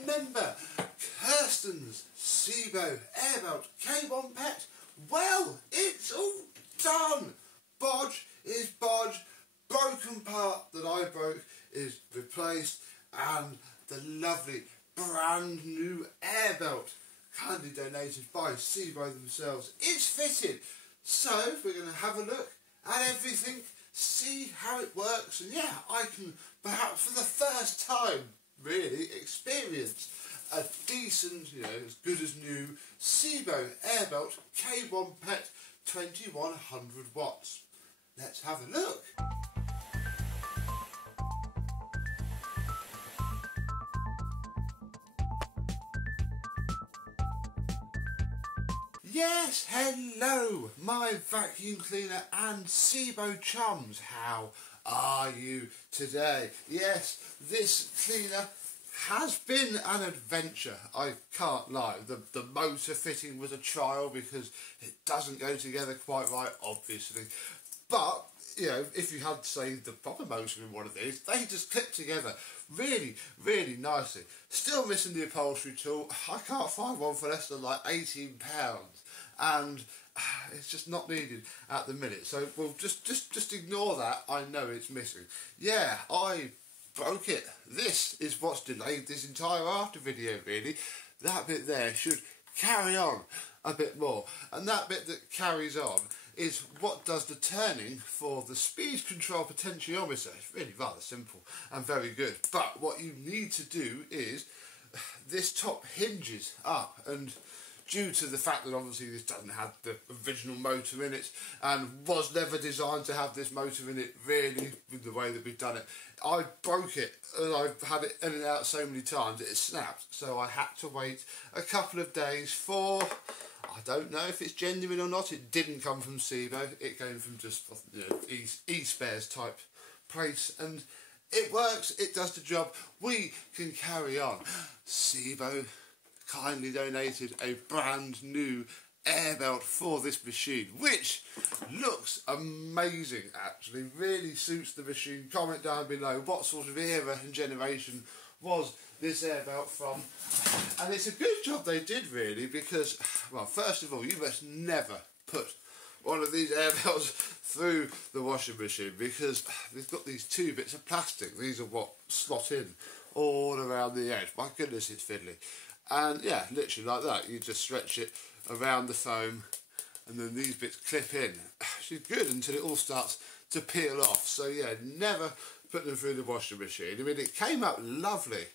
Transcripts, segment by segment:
remember Kirsten's Sebo Airbelt K1 Pets? Well, it's all done. Bodge is bodge. Broken part that I broke is replaced, and the lovely brand new airbelt, kindly donated by Sebo themselves, is fitted. So we're going to have a look at everything, see how it works, and yeah, I can perhaps for the first time really experience a decent, as good as new Sebo Airbelt K1 Pet 2100 watts. Let's have a look. Yes, hello, my vacuum cleaner and Sebo chums. How are you today? Yes, this cleaner has been an adventure, I can't lie. The motor fitting was a trial because it doesn't go together quite right, obviously. But, if you had, say, the proper motor in one of these, they just clip together really, really nicely. Still missing the upholstery tool. I can't find one for less than like £18. And it's just not needed at the minute. So we'll just ignore that. I know it's missing. Yeah, I broke it. This is what's delayed this entire after video, really. That bit there should carry on a bit more. And that bit that carries on is what does the turning for the speed control potentiometer. It's really rather simple and very good. But what you need to do is this top hinges up, and due to the fact that obviously this doesn't have the original motor in it and was never designed to have this motor in it really with the way that we've done it, I broke it and I've had it in and out so many times that it snapped. So I had to wait a couple of days for, I don't know if it's genuine or not, it didn't come from Sebo, it came from just e-spares type place, and it works, it does the job, we can carry on. Sebo kindly donated a brand new airbelt for this machine, which looks amazing actually, really suits the machine. Comment down below what sort of era and generation was this airbelt from, and it's a good job they did really, because, well, first of all, you must never put one of these airbelts through the washing machine, because they've got these two bits of plastic. These are what slot in all around the edge. My goodness, it's fiddly. And yeah, literally like that, you just stretch it around the foam and then these bits clip in. Which is good until it all starts to peel off. So yeah, never put them through the washing machine. I mean, it came out lovely,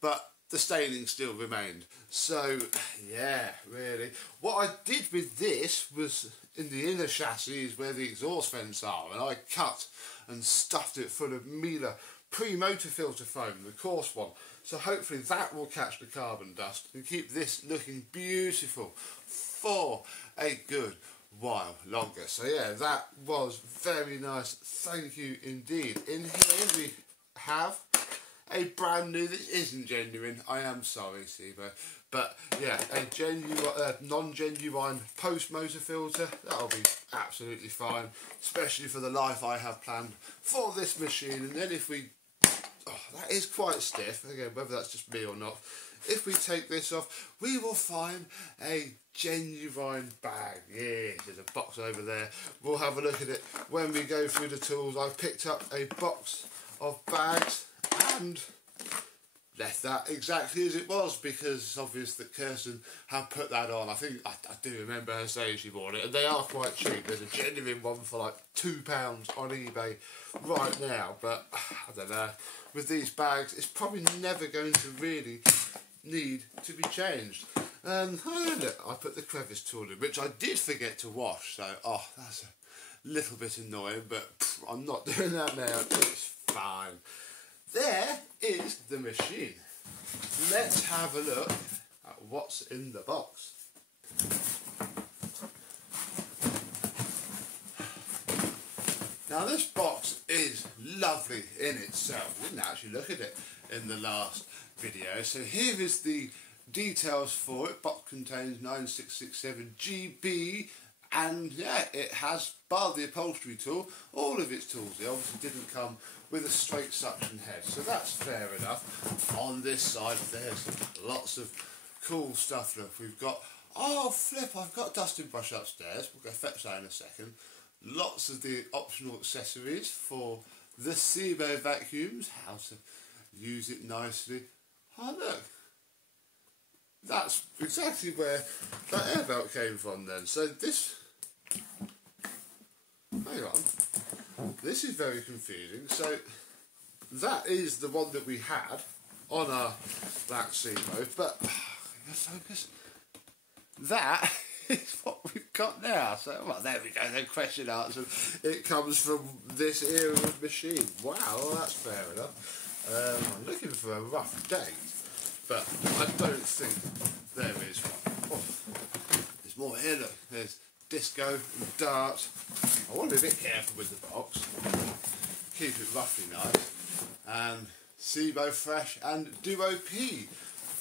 but the staining still remained. So yeah, really. What I did with this was in the inner chassis is where the exhaust vents are, and I cut and stuffed it full of Miele pre-motor filter foam, the coarse one. So hopefully that will catch the carbon dust and keep this looking beautiful for a good while longer. So yeah, that was very nice. Thank you indeed. In here we have a brand new, this isn't genuine, I am sorry Sebo, but yeah, a genuine, non-genuine post-motor filter. That'll be absolutely fine, especially for the life I have planned for this machine. And then if we, that is quite stiff, again, whether that's just me or not, if we take this off, we will find a genuine bag. Yes, there's a box over there. We'll have a look at it when we go through the tools. I've picked up a box of bags and left that exactly as it was, because it's obvious that Kirsten had put that on. I think, I do remember her saying she bought it, and they are quite cheap. There's a genuine one for like £2 on eBay right now, but I don't know. With these bags, it's probably never going to really need to be changed. And I put the crevice tool in, which I did forget to wash, so that's a little bit annoying, but I'm not doing that now. It's fine. There is the machine. Let's have a look at what's in the box. Now this box is lovely in itself. We didn't actually look at it in the last video. So here is the details for it. Box contains 9667 GB, and yeah, it has, bar the upholstery tool, all of its tools. It obviously didn't come with a straight suction head, so that's fair enough. on this side there's lots of cool stuff. Look, we've got, oh flip, I've got a dusting brush upstairs, we'll go fetch that in a second. Lots of the optional accessories for the Sebo vacuums, how to use it nicely. Oh look, that's exactly where that air belt came from then. So this, hang on, this is very confusing. So that is the one that we had on our black Sebo, but focus. That is what we've got now. So well, there we go. Then question answered. It comes from this era of machine. Wow, well, that's fair enough. I'm looking for a rough date, but I don't think there is one. Oh, there's more here. Look, there's disco and darts. I want to be a bit careful with the box. Keep it roughly nice. And Sebo Fresh and Duo P.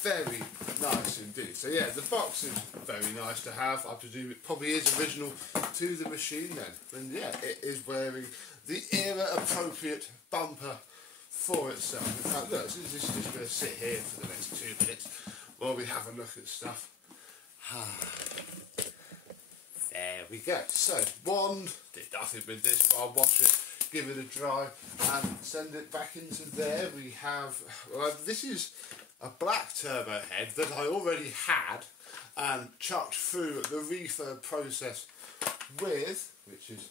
Very nice indeed. So yeah, the box is very nice to have. I presume it probably is original to the machine then. And yeah, it is wearing the era appropriate bumper for itself. In fact, look, this is just going to sit here for the next 2 minutes while we have a look at stuff. There we go. So, wand, did nothing with this, but I'll wash it, give it a dry and send it back into there. We have, well, this is a black turbo head that I already had and chucked through the refurb process with, which is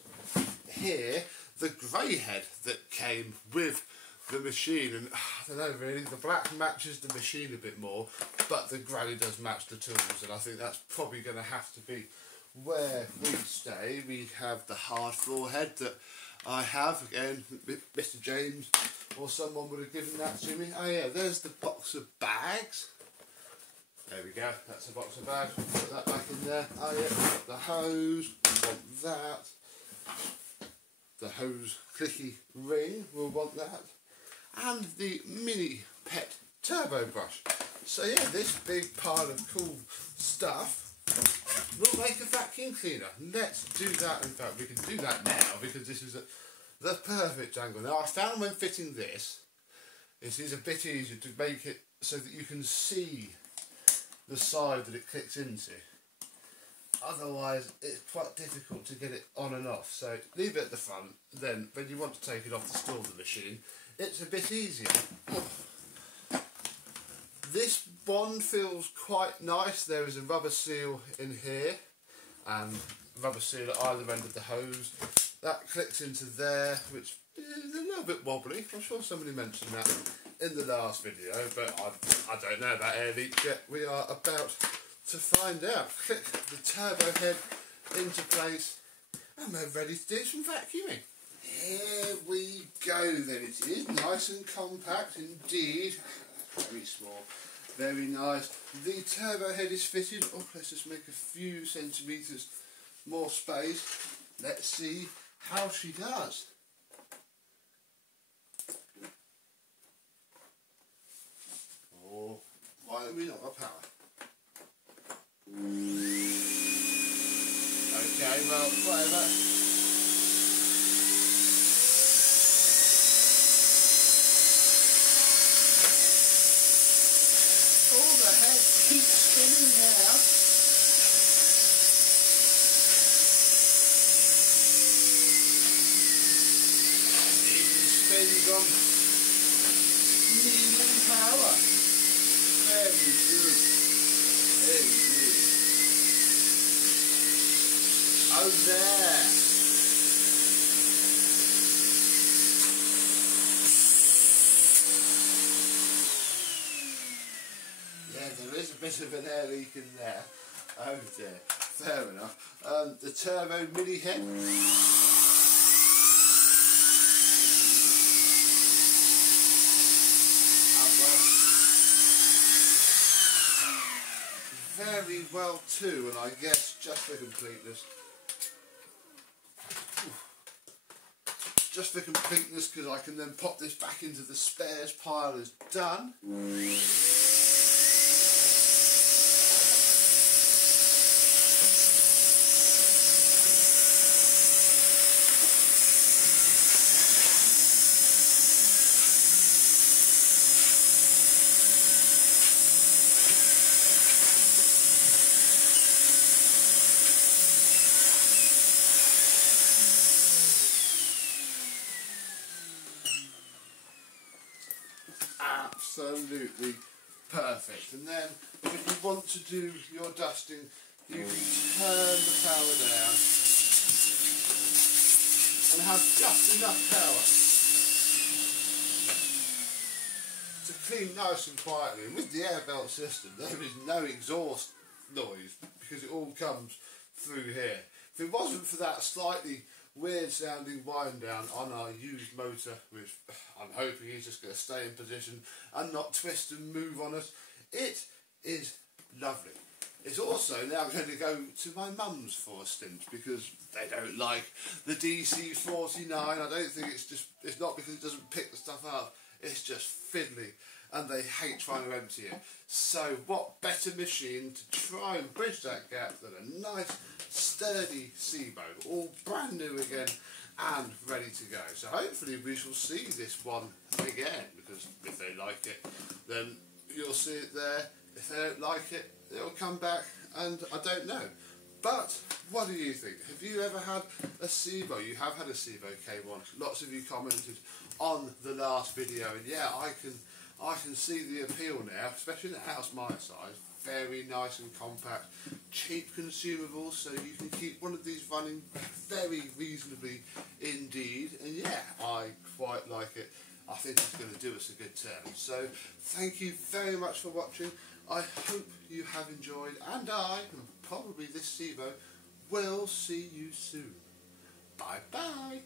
here, the grey head that came with the machine. And I don't know really, the black matches the machine a bit more, but the grey does match the tools, and I think that's probably going to have to be where we stay. We have the hard floor head that I have, again, Mr. James or someone would have given that to me. Oh yeah, there's the box of bags. There we go, that's a box of bags. We'll put that back in there. Oh yeah, the hose, we'll want that. The hose clicky ring, we'll want that. And the mini pet turbo brush. So yeah, this big pile of cool stuff will make a vacuum cleaner. Let's do that. In fact, we can do that now because this is the perfect angle. Now, I found when fitting this, it is a bit easier to make it so that you can see the side that it clicks into. Otherwise, it's quite difficult to get it on and off. So leave it at the front. Then, when you want to take it off to store the machine, it's a bit easier. This one feels quite nice. There is a rubber seal in here and rubber seal at either end of the hose. That clicks into there, which is a little bit wobbly. I'm sure somebody mentioned that in the last video, but I don't know about air leaks yet. We are about to find out. Click the turbo head into place and we're ready to do some vacuuming. Here we go then. It is nice and compact indeed. Very small, very nice. The turbo head is fitted. Oh, let's just make a few centimetres more space. Let's see how she does. Oh, why are we not got power? Okay, well, whatever. Keep spinning now. Even spins on medium power. Very good. Very good. Oh, there. There is a bit of an air leak in there. Oh dear, fair enough. The turbo mini head. Very well too, and I guess just for completeness, because I can then pop this back into the spares pile as done. absolutely perfect. And then if you want to do your dusting, you can turn the power down and have just enough power to clean nice and quietly. And with the Airbelt system, there is no exhaust noise because it all comes through here. If it wasn't for that slightly weird sounding wind down on our used motor, which I'm hoping is just going to stay in position and not twist and move on us, it is lovely. It's also now going to go to my mum's for a stint because they don't like the DC49. I don't think it's not because it doesn't pick the stuff up, it's just fiddly and they hate trying to empty it. So what better machine to try and bridge that gap than a nice sturdy Sebo, all brand new again and ready to go. So hopefully we shall see this one again, because if they like it then you'll see it there. If they don't like it, it'll come back, and I don't know. But what do you think? Have you ever had a Sebo? You have had a Sebo K1. Lots of you commented on the last video, and yeah, I can see the appeal now, especially in a house my size. Very nice and compact, cheap consumables, so you can keep one of these running very reasonably indeed. And yeah, I quite like it. I think it's going to do us a good turn. So thank you very much for watching. I hope you have enjoyed, and I, and probably this Sebo, will see you soon. Bye bye.